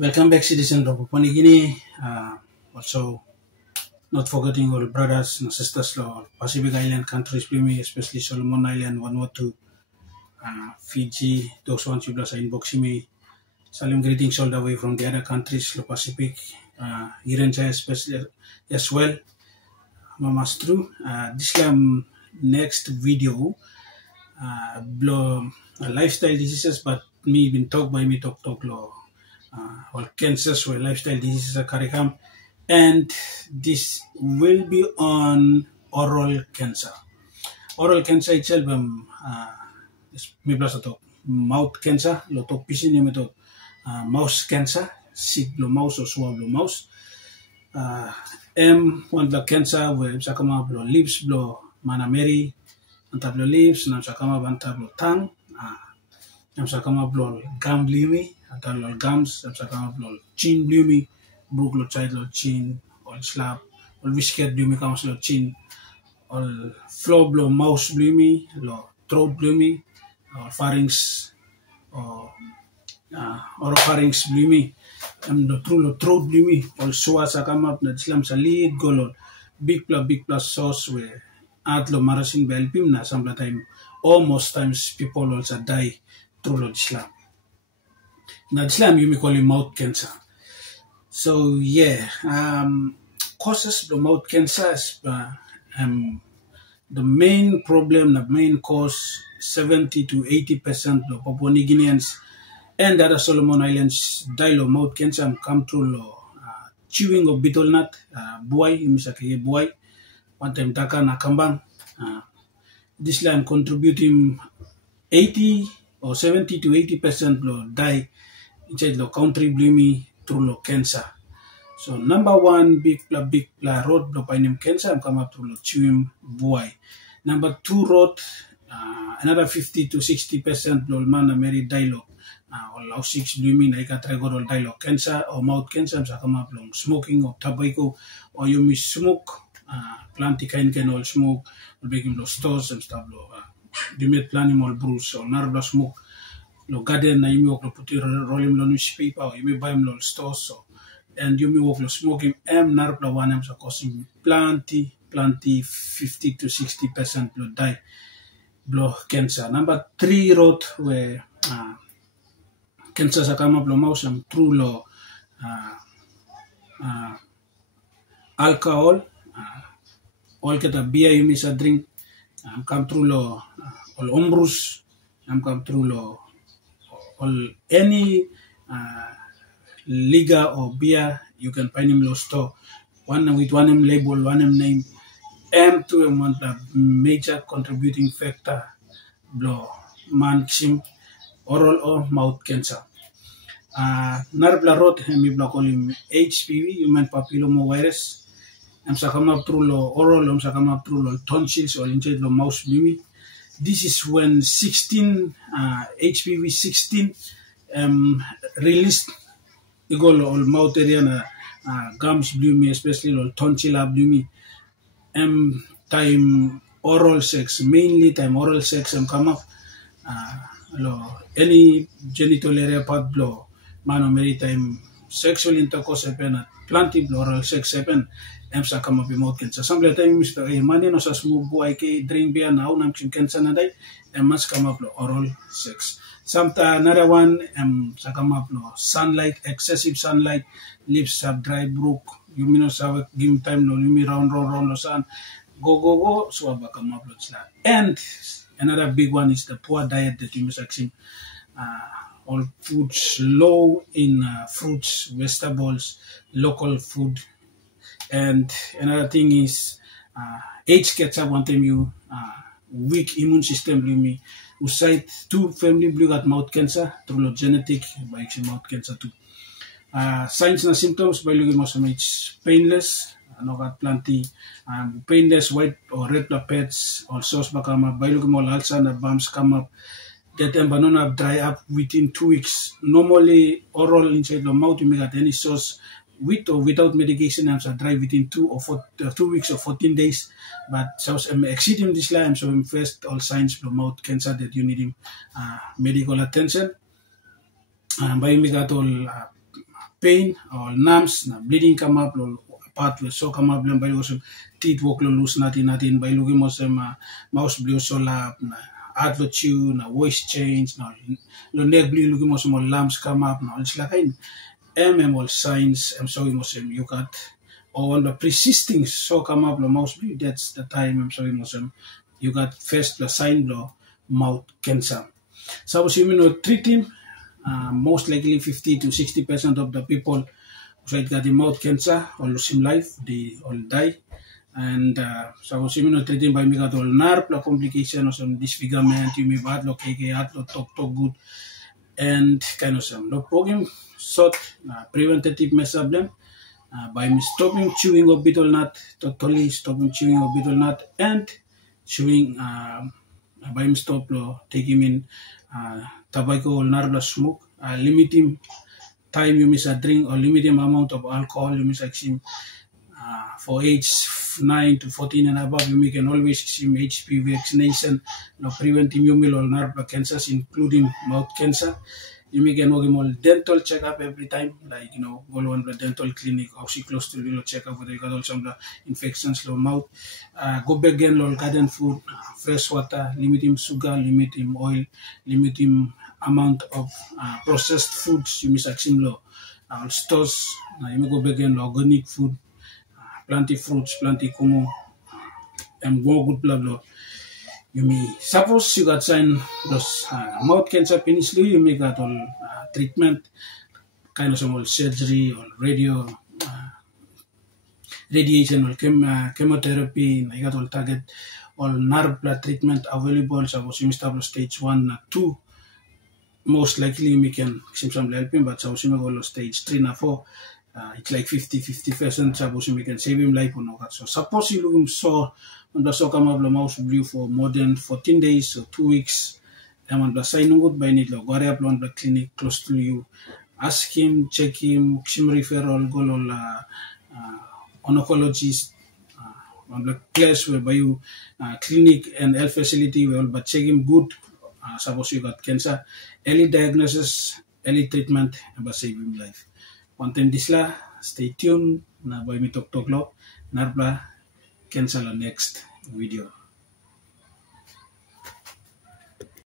Welcome back, citizen of Papua New Guinea. Also, not forgetting all brothers and sisters of Pacific Island countries, especially Solomon Island, Vanuatu, Fiji, those ones you plus are inboxing me. Salam greetings all the way from the other countries, the Pacific, Irenja especially as well. Mamas true. This next video, lifestyle diseases, but me been talk by me talk law. Or cancers or lifestyle diseases are caricam, and this will be on oral cancer. Oral cancer itself, me plus to mouth cancer, lo to pisin yung ito mouse cancer, sick blow mouse or swab blow mouse. One blood cancer where sakama blow lips blow manameri, antablo lips, nam sakama bantablo tongue, nam sakama blow gum limi. Atau lol gums, sapsakama lol chin blumi, brook lo child lo chin, or slap, or whisket blumi comes lo chin, or flow blow mouse blumi, lo throat blumi, or pharynx, or oropharynx blumi, lo true lo throat blumi, or suwa sakama na islam sa lead golol, big plus sauce where at lo marasin belpim na some time, almost times people also die through lo islam. Now, Islam, you may call it mouth cancer. So, yeah, causes of mouth cancer is the main problem, the main cause, 70 to 80% of Papua New Guineans and other Solomon Islands die of mouth cancer and come through chewing of betel nut, buai, imisake buai, one time taka na kambang. This line contributing 80 or 70 to 80% die inside the country blumi through lo cancer. So number one big road blow painim cancer and come up through lo chewing buai. Number two road another 50 to 60% blow man Mary dialogue. Or lao six blumi na ika tregor dialogue cancer or mouth cancer sa come up long smoking or tobacco or you miss smoke plant can all smoke or making lo stores and stuff lo you made planning all bruise or narrow smoke. Lo garden na yumi wok lo puti rolim lo newspaper or yumi buy lo stores so and yumi wok lo smoking narp la one sa causing plenty 50 to 60% lo die blow cancer. Number 3 road where cancer sa come up lo mouse through lo alcohol all kita beer yumi sa drink come through lo all ombrus come through lo or any liga or beer, you can find him in the store. One with one name label, one name M2 and one the major contributing factor blow manchim oral or mouth cancer. Narbla rot hemi block him HPV, human papillomavirus. I'm come up through lo oral, I'm come up through lo tonsils or inside lo mouse blumi. This is when 16 HPV 16 released equal all mouth area na gums blumi, especially all tonsillar blumi. Time oral sex, mainly time oral sex come up. Any genital area part blow, man or time sexual intercourse happen, plenty oral sex happen. Sa come up mouth cancer. Some time Mr. Money no sa smoke buai ke drink beer now nam cancer na day must come up oral sex. Sometimes another one sa come up sunlight, excessive sunlight, lips have dry brook, you mean no give time no you round no sun go so ba come up and another big one is the poor diet that you must accept. All foods low in fruits, vegetables, local food. And another thing is age gets up one time you weak immune system me who cite 2 family blue got mouth cancer through genetic by mouth cancer too. Signs and symptoms by looking most it's painless, no got plenty painless white or red blood pads or sauce bakama by looking more ulcer and bumps come up. Get them banana dry up within 2 weeks. Normally oral inside the mouth you may get any sauce with or without medication, I'm dry within 2 weeks or 14 days. But so exceeding this line, so first all signs of mouth cancer that you need medical attention. By me got all pain or numbs na bleeding come up lo part with so come up blem by was teeth walk lo loose natin by looking mo mouse blue so lap na add lo chew na voice change na lo neck blue looking mo some lumps come up na it's like all signs showing mo you got or on the persisting so come up lo mouse blue that's the time showing mo you got first the sign lo mouth cancer. So you treat him. Most likely 50 to 60% of the people who got the mouth cancer or lose him life, they all die. And so you treat him by me got all nerve complication or some disfigurement, you may bad look talk good, and kind of some no program short preventative measure them by me stopping chewing of betel nut, totally stopping chewing of betel nut and chewing by me stop take him in tobacco or narla smoke, limiting time you miss a drink or limiting amount of alcohol you miss him for age 9 to 14 and above you can always him HPV vaccination prevent immune or narla cancers including mouth cancer. You may get all dental checkup every time, like go on the dental clinic or see close to the checkup whether you got all some infections low mouth. Go back again garden food, fresh water, limiting sugar, limiting oil, limiting amount of processed foods you miss low. Stores, you may go back again organic food, plenty fruits, plenty kumu, and more good blah blah. You may suppose you got sign those mouth cancer penicillin, you may got all treatment, kind of some surgery or radiation or chemotherapy, you got all target all nerve blood treatment available. Suppose you start stage 1, 2, most likely you can some help him, but suppose you go stage 3 or 4. It's like 50% suppose you can save him life or not. So suppose you look him so on the so come up the mouse blue for more than 14 days or 2 weeks. And on the sign good by need go up on the clinic close to you. Ask him, check him, referral, go oncologist on the place whereby you clinic and health facility well, but check him good. Suppose you got cancer, early diagnosis, early treatment, and save him life. One time disla, stay tuned na by me talk lo, narbla cancel the next video.